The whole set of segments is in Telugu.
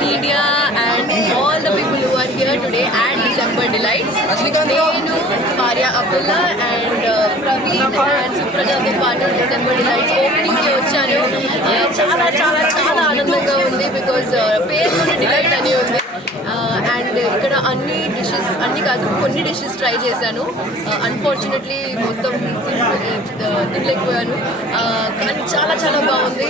Media and all the people who are here today and December Delights నేను భార్య అబ్దుల్లా అండ్ ప్రవీణ్ అండ్ సుప్రజాతో పాటు డిసెంబర్ డిలైట్స్ ఓపెనింగ్కి వచ్చాను. చాలా చాలా పేరు డిలైట్ అని ఉంది. Uh, అండ్ ఇక్కడ అన్ని డిషెస్ అన్ని కాదు కొన్ని డిషెస్ ట్రై చేశాను. Uh, అన్ఫార్చునేట్లీ మొత్తం uh, తినలేకపోయాను. కానీ చాలా చాలా బాగుంది.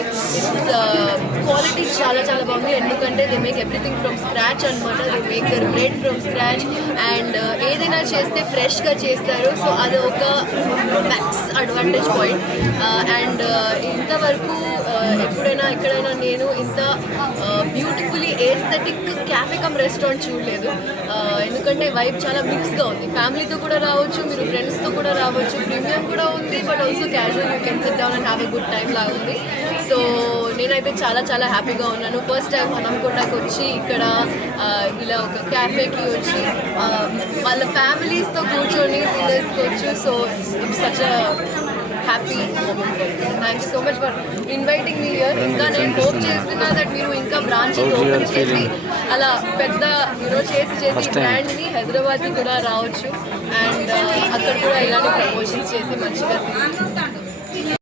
క్వాలిటీ చాలా చాలా బాగుంది. ఎందుకంటే they make everything from scratch అనమాట they make their bread from scratch and ఏదైనా చేస్తే ఫ్రెష్గా చేస్తారు. సో అది ఒక మ్యాక్స్ అడ్వాంటేజ్ పాయింట్ అండ్ ఇంతవరకు uh, ఎక్కడైనా నేను ఇంత beautifully aesthetic cafe cum restaurant చూడలేదు. ఎందుకంటే వైబ్ చాలా మిక్స్గా ఉంది. ఫ్యామిలీతో కూడా రావచ్చు మీరు ఫ్రెండ్స్తో కూడా రావచ్చు. ప్రీమియం కూడా ఉంది but also casual you can sit down and have a good time లాగా ఉంది సో నేనైతే చాలా చాలా హ్యాపీగా ఉన్నాను. ఫస్ట్ టైం హనంకొండకు వచ్చి ఇక్కడ ఇలా ఒక క్యాఫేకి వచ్చి వాళ్ళ ఫ్యామిలీస్తో కూర్చొని తినేసుకోవచ్చు. So it's such happy thank you so much for inviting me here ఇంకా నేను హోప్ చేస్తున్నా దట్ మీరు ఇంకా బ్రాంచ్ ఓపెన్ చేసి అలా పెద్ద యూనో చేసి చేసి బ్రాండ్ని హైదరాబాద్కి కూడా రావచ్చు. అండ్ అక్కడ కూడా ఇలాంటి ప్రమోషన్స్ చేసి మంచిగా